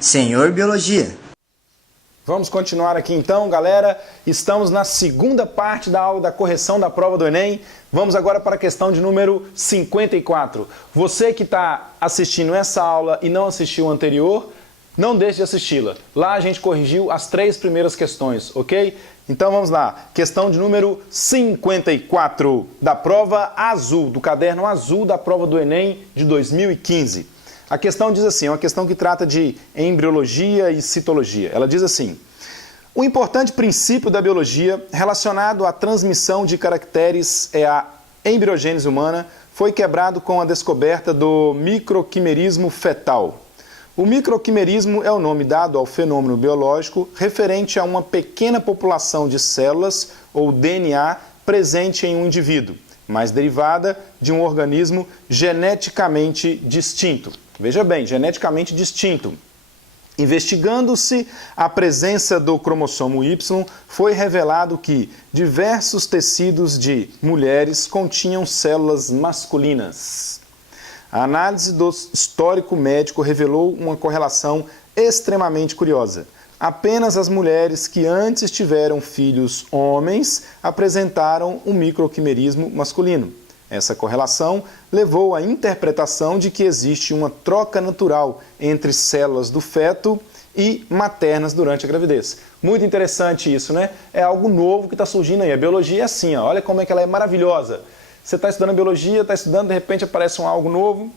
Senhor Biologia. Vamos continuar aqui então, galera. Estamos na segunda parte da aula da correção da prova do Enem. Vamos agora para a questão de número 54. Você que está assistindo essa aula e não assistiu a anterior, não deixe de assisti-la. Lá a gente corrigiu as 3 primeiras questões, ok? Então vamos lá. Questão de número 54 da prova azul, do caderno azul da prova do Enem de 2015. A questão diz assim, é uma questão que trata de embriologia e citologia. Ela diz assim: o importante princípio da biologia relacionado à transmissão de caracteres é a embriogênese humana foi quebrado com a descoberta do microquimerismo fetal. O microquimerismo é o nome dado ao fenômeno biológico referente a uma pequena população de células ou DNA presente em um indivíduo, mas derivada de um organismo geneticamente distinto. Veja bem, geneticamente distinto. Investigando-se a presença do cromossomo Y, foi revelado que diversos tecidos de mulheres continham células masculinas. A análise do histórico médico revelou uma correlação extremamente curiosa. Apenas as mulheres que antes tiveram filhos homens apresentaram um microquimerismo masculino. Essa correlação levou à interpretação de que existe uma troca natural entre células do feto e maternas durante a gravidez. Muito interessante isso, né? É algo novo que está surgindo aí. A biologia é assim, ó. Olha como é que ela é maravilhosa. Você está estudando biologia, está estudando, de repente aparece algo novo,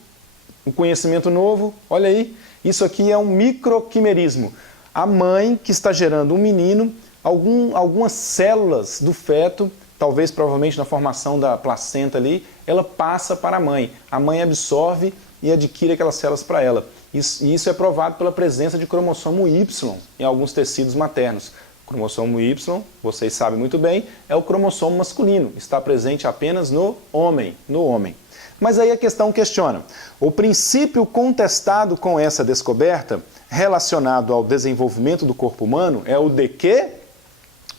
um conhecimento novo. Olha aí, isso aqui é um microquimerismo. A mãe que está gerando um menino, algumas células do feto, talvez provavelmente na formação da placenta ali, ela passa para a mãe absorve e adquire aquelas células para ela. Isso é provado pela presença de cromossomo Y em alguns tecidos maternos. O cromossomo Y, vocês sabem muito bem, é o cromossomo masculino, está presente apenas no homem. Mas aí a questão questiona, o princípio contestado com essa descoberta, relacionado ao desenvolvimento do corpo humano, é o de que?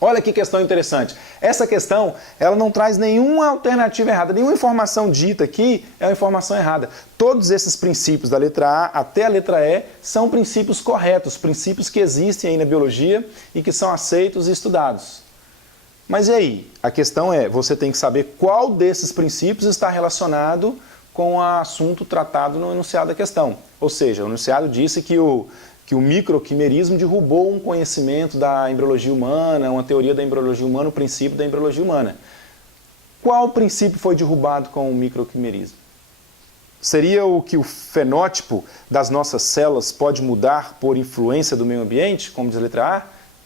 Olha que questão interessante. Essa questão, ela não traz nenhuma alternativa errada, nenhuma informação dita aqui é uma informação errada. Todos esses princípios da letra A até a letra E são princípios corretos, princípios que existem aí na biologia e que são aceitos e estudados. Mas e aí? A questão é, você tem que saber qual desses princípios está relacionado com o assunto tratado no enunciado da questão. Ou seja, o enunciado disse que o microquimerismo derrubou um conhecimento da embriologia humana, uma teoria da embriologia humana, o princípio da embriologia humana. Qual princípio foi derrubado com o microquimerismo? Seria o que o fenótipo das nossas células pode mudar por influência do meio ambiente, como diz a letra A?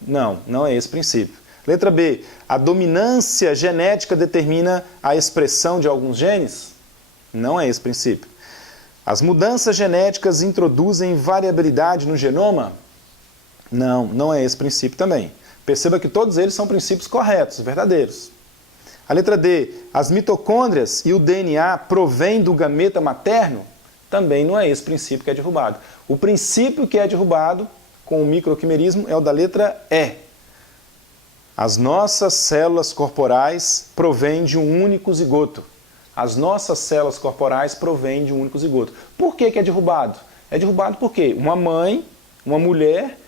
Não, não é esse princípio. Letra B, a dominância genética determina a expressão de alguns genes? Não é esse princípio. As mudanças genéticas introduzem variabilidade no genoma? Não, não é esse princípio também. Perceba que todos eles são princípios corretos, verdadeiros. A letra D, as mitocôndrias e o DNA provêm do gameta materno? Também não é esse princípio que é derrubado. O princípio que é derrubado com o microquimerismo é o da letra E. As nossas células corporais provêm de um único zigoto. As nossas células corporais provêm de um único zigoto. Por que é derrubado? É derrubado porque uma mãe, uma mulher,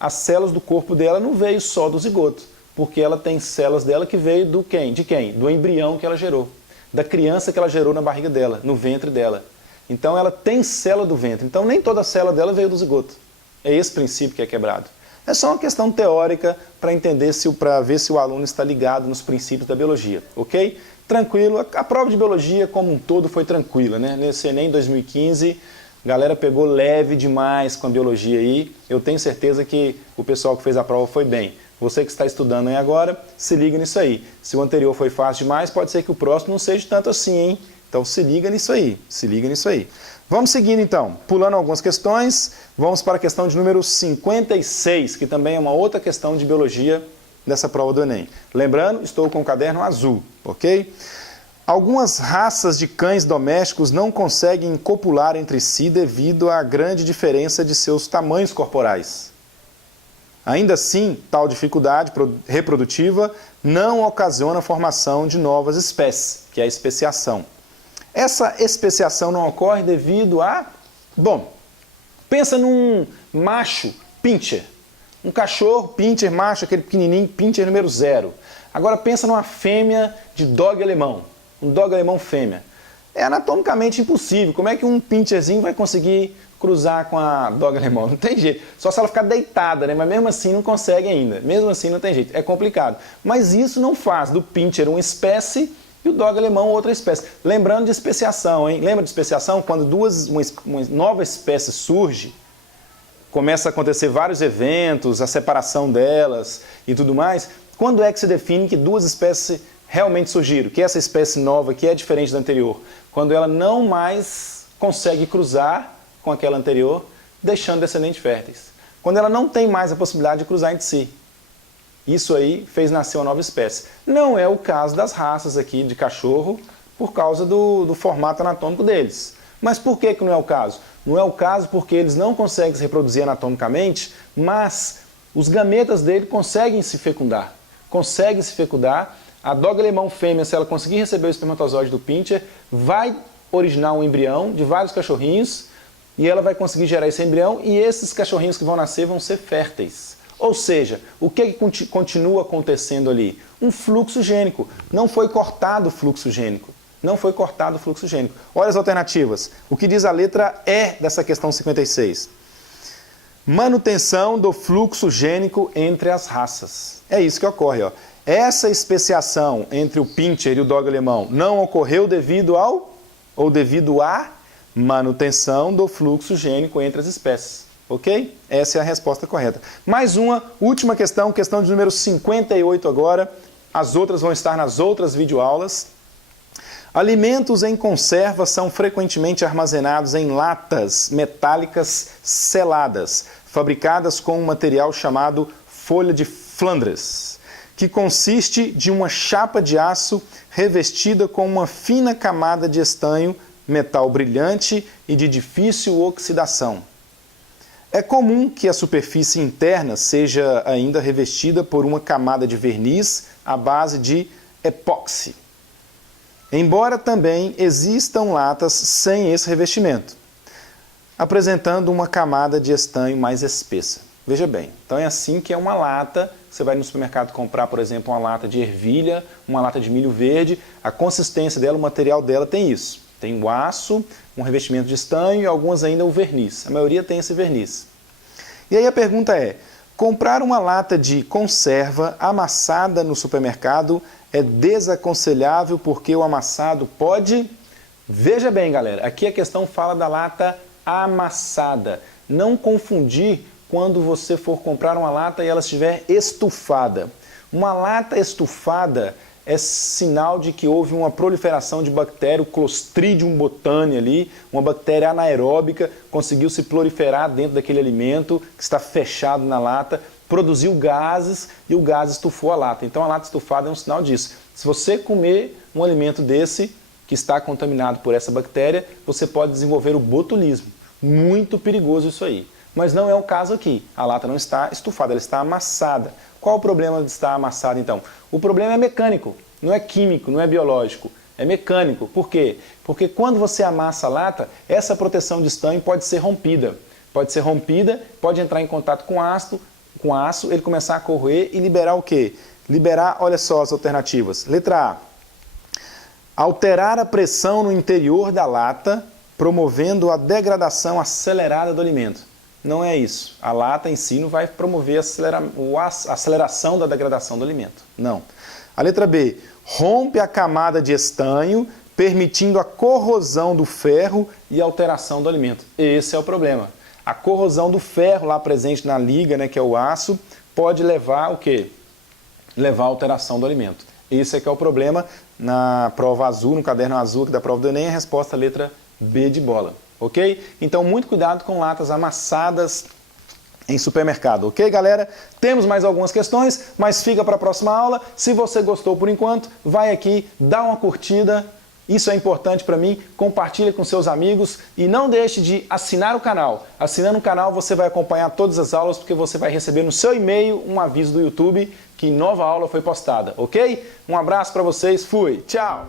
as células do corpo dela não veio só do zigoto, porque ela tem células dela que veio do quem? De quem? Do embrião que ela gerou, da criança que ela gerou na barriga dela, no ventre dela. Então ela tem célula do ventre, então nem toda célula dela veio do zigoto. É esse princípio que é quebrado. É só uma questão teórica para entender, para ver se o aluno está ligado nos princípios da biologia, ok? Tranquilo, a prova de biologia como um todo foi tranquila, né? Nesse Enem 2015, a galera pegou leve demais com a biologia aí. Eu tenho certeza que o pessoal que fez a prova foi bem. Você que está estudando aí agora, se liga nisso aí. Se o anterior foi fácil demais, pode ser que o próximo não seja tanto assim, hein? Então se liga nisso aí, se liga nisso aí. Vamos seguindo então, pulando algumas questões, vamos para a questão de número 56, que também é uma outra questão de biologia dessa prova do Enem. Lembrando, estou com o caderno azul, ok? Algumas raças de cães domésticos não conseguem copular entre si devido à grande diferença de seus tamanhos corporais. Ainda assim, tal dificuldade reprodutiva não ocasiona a formação de novas espécies, que é a especiação. Essa especiação não ocorre devido a... Bom, pensa num macho pincher, um cachorro pincher macho, aquele pequenininho pincher número 0. Agora pensa numa fêmea de dog alemão, um dog alemão fêmea. É anatomicamente impossível. Como é que um pincherzinho vai conseguir cruzar com a dog alemão? Não tem jeito. Só se ela ficar deitada, né? Mas mesmo assim não consegue ainda. Mesmo assim não tem jeito. É complicado. Mas isso não faz do pincher uma espécie e o dog alemão outra espécie. Lembrando de especiação, hein? Lembra de especiação? Quando uma nova espécie surge, começa a acontecer vários eventos, a separação delas e tudo mais. Quando é que se define que duas espécies realmente surgiram? Que essa espécie nova, que é diferente da anterior? Quando ela não mais consegue cruzar com aquela anterior, deixando descendentes férteis. Quando ela não tem mais a possibilidade de cruzar entre si. Isso aí fez nascer uma nova espécie. Não é o caso das raças aqui de cachorro, por causa do formato anatômico deles. Mas por que não é o caso? Não é o caso porque eles não conseguem se reproduzir anatomicamente, mas os gametas dele conseguem se fecundar. Conseguem se fecundar. A dog alemão fêmea, se ela conseguir receber o espermatozoide do pincher, vai originar um embrião de vários cachorrinhos e ela vai conseguir gerar esse embrião e esses cachorrinhos que vão nascer vão ser férteis. Ou seja, o que continua acontecendo ali? Um fluxo gênico. Não foi cortado o fluxo gênico. Não foi cortado o fluxo gênico. Olha as alternativas. O que diz a letra E dessa questão 56? Manutenção do fluxo gênico entre as raças. É isso que ocorre, ó. Essa especiação entre o pincher e o dog alemão não ocorreu devido à manutenção do fluxo gênico entre as espécies. Ok? Essa é a resposta correta. Mais uma, última questão, questão de número 58 agora. As outras vão estar nas outras videoaulas. Alimentos em conserva são frequentemente armazenados em latas metálicas seladas, fabricadas com um material chamado folha de Flandres, que consiste de uma chapa de aço revestida com uma fina camada de estanho, metal brilhante e de difícil oxidação. É comum que a superfície interna seja ainda revestida por uma camada de verniz à base de epóxi. Embora também existam latas sem esse revestimento, apresentando uma camada de estanho mais espessa. Veja bem, então é assim que é uma lata. Você vai no supermercado comprar, por exemplo, uma lata de ervilha, uma lata de milho verde, a consistência dela, o material dela tem isso. Tem o aço, um revestimento de estanho e algumas ainda o verniz. A maioria tem esse verniz. E aí a pergunta é, comprar uma lata de conserva amassada no supermercado é desaconselhável porque o amassado pode... Veja bem, galera, aqui a questão fala da lata amassada. Não confundir quando você for comprar uma lata e ela estiver estufada. Uma lata estufada é sinal de que houve uma proliferação de bactéria, o Clostridium botani ali, uma bactéria anaeróbica, conseguiu se proliferar dentro daquele alimento que está fechado na lata, produziu gases e o gás estufou a lata. Então a lata estufada é um sinal disso. Se você comer um alimento desse, que está contaminado por essa bactéria, você pode desenvolver o botulismo. Muito perigoso isso aí. Mas não é o caso aqui. A lata não está estufada, ela está amassada. Qual o problema de estar amassada então? O problema é mecânico, não é químico, não é biológico, é mecânico. Por quê? Porque quando você amassa a lata, essa proteção de estanho pode ser rompida. Pode ser rompida, pode entrar em contato com aço, ele começar a corroer e liberar o quê? Liberar, olha só as alternativas. Letra A. Alterar a pressão no interior da lata, promovendo a degradação acelerada do alimento. Não é isso. A lata em si não vai promover a aceleração da degradação do alimento. Não. A letra B. Rompe a camada de estanho, permitindo a corrosão do ferro e a alteração do alimento. Esse é o problema. A corrosão do ferro lá presente na liga, né, que é o aço, pode levar o quê? Levar a alteração do alimento. Esse é que é o problema. Na prova azul, no caderno azul aqui da prova do Enem, a resposta é a letra B de bola. Ok? Então, muito cuidado com latas amassadas em supermercado. Ok, galera? Temos mais algumas questões, mas fica para a próxima aula. Se você gostou por enquanto, vai aqui, dá uma curtida. Isso é importante para mim. Compartilha com seus amigos e não deixe de assinar o canal. Assinando o canal, você vai acompanhar todas as aulas, porque você vai receber no seu e-mail um aviso do YouTube que que nova aula foi postada, ok? Um abraço para vocês, fui, tchau!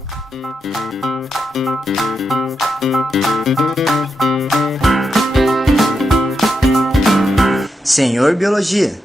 Senhor Biologia.